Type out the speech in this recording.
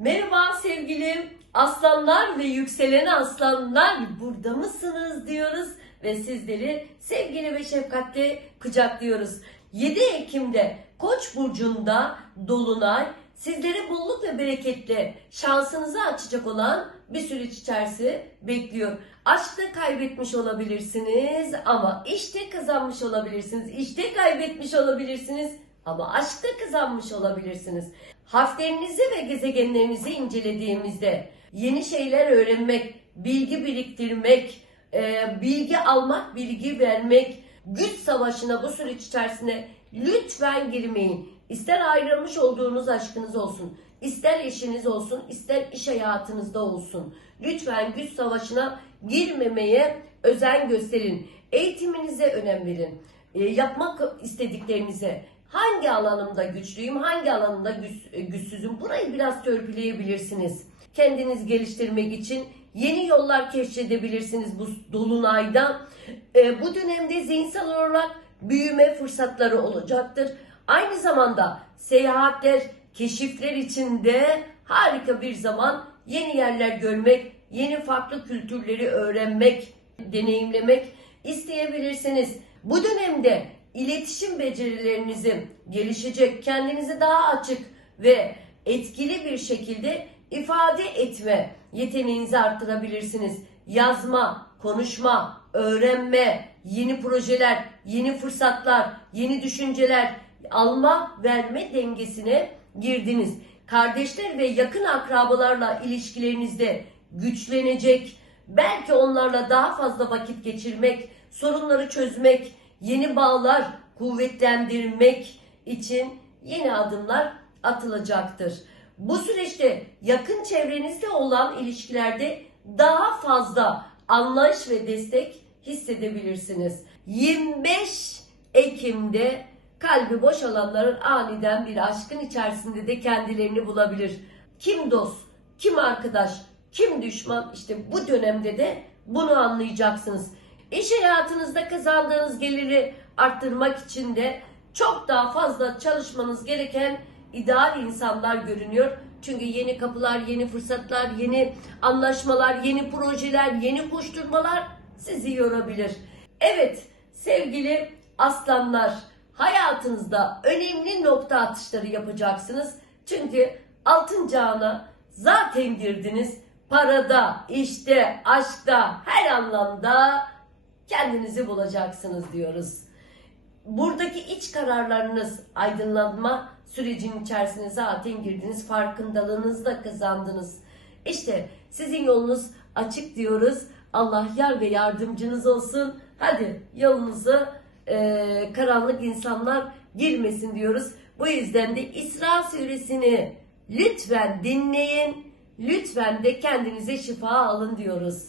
Merhaba sevgili aslanlar ve yükselen aslanlar burada mısınız diyoruz ve sizleri sevgili ve şefkatle kucaklıyoruz. 7 Ekim'de Koç burcunda dolunay sizleri bolluk ve bereketle şansınızı açacak olan bir süreç içerisi bekliyor. Aşkta kaybetmiş olabilirsiniz ama işte kazanmış olabilirsiniz. İşte kaybetmiş olabilirsiniz ama aşkta kazanmış olabilirsiniz. Harflerinizi ve gezegenlerinizi incelediğimizde yeni şeyler öğrenmek, bilgi biriktirmek, e, bilgi almak, bilgi vermek, güç savaşına bu süreç içerisinde lütfen girmeyin. İster ayrılmış olduğunuz aşkınız olsun, ister eşiniz olsun, ister iş hayatınızda olsun. Lütfen güç savaşına girmemeye özen gösterin. Eğitiminize önem verin. E, yapmak istediklerinize hangi alanımda güçlüyüm, hangi alanımda güç, e, güçsüzüm burayı biraz törpüleyebilirsiniz. Kendiniz geliştirmek için yeni yollar keşfedebilirsiniz bu dolunayda. E, bu dönemde zihinsel olarak büyüme fırsatları olacaktır. Aynı zamanda seyahatler, keşifler için de harika bir zaman yeni yerler görmek, yeni farklı kültürleri öğrenmek, deneyimlemek isteyebilirsiniz. Bu dönemde iletişim becerilerinizi gelişecek, kendinizi daha açık ve etkili bir şekilde ifade etme yeteneğinizi arttırabilirsiniz. Yazma, konuşma, öğrenme, yeni projeler, yeni fırsatlar, yeni düşünceler, alma verme dengesine girdiniz. Kardeşler ve yakın akrabalarla ilişkilerinizde güçlenecek, belki onlarla daha fazla vakit geçirmek, sorunları çözmek, yeni bağlar kuvvetlendirmek için yeni adımlar atılacaktır. Bu süreçte yakın çevrenizde olan ilişkilerde daha fazla anlayış ve destek hissedebilirsiniz. 25 Ekim'de kalbi boş olanların aniden bir aşkın içerisinde de kendilerini bulabilir. Kim dost, kim arkadaş, kim düşman işte bu dönemde de bunu anlayacaksınız. İş hayatınızda kazandığınız geliri arttırmak için de çok daha fazla çalışmanız gereken ideal insanlar görünüyor. Çünkü yeni kapılar, yeni fırsatlar, yeni anlaşmalar, yeni projeler, yeni koşturmalar sizi yorabilir. Evet sevgili aslanlar hayatınızda önemli nokta atışları yapacaksınız. Çünkü altın çağına zaten girdiniz. Parada, işte, aşkta, her anlamda kendinizi bulacaksınız diyoruz. Buradaki iç kararlarınız aydınlanma sürecinin içerisine zaten girdiniz. Farkındalığınızı da kazandınız. İşte sizin yolunuz açık diyoruz. Allah yar ve yardımcınız olsun. Hadi yolunuzu e, karanlık insanlar girmesin diyoruz. Bu yüzden de İsra suresini lütfen dinleyin. Lütfen de kendinize şifa alın diyoruz.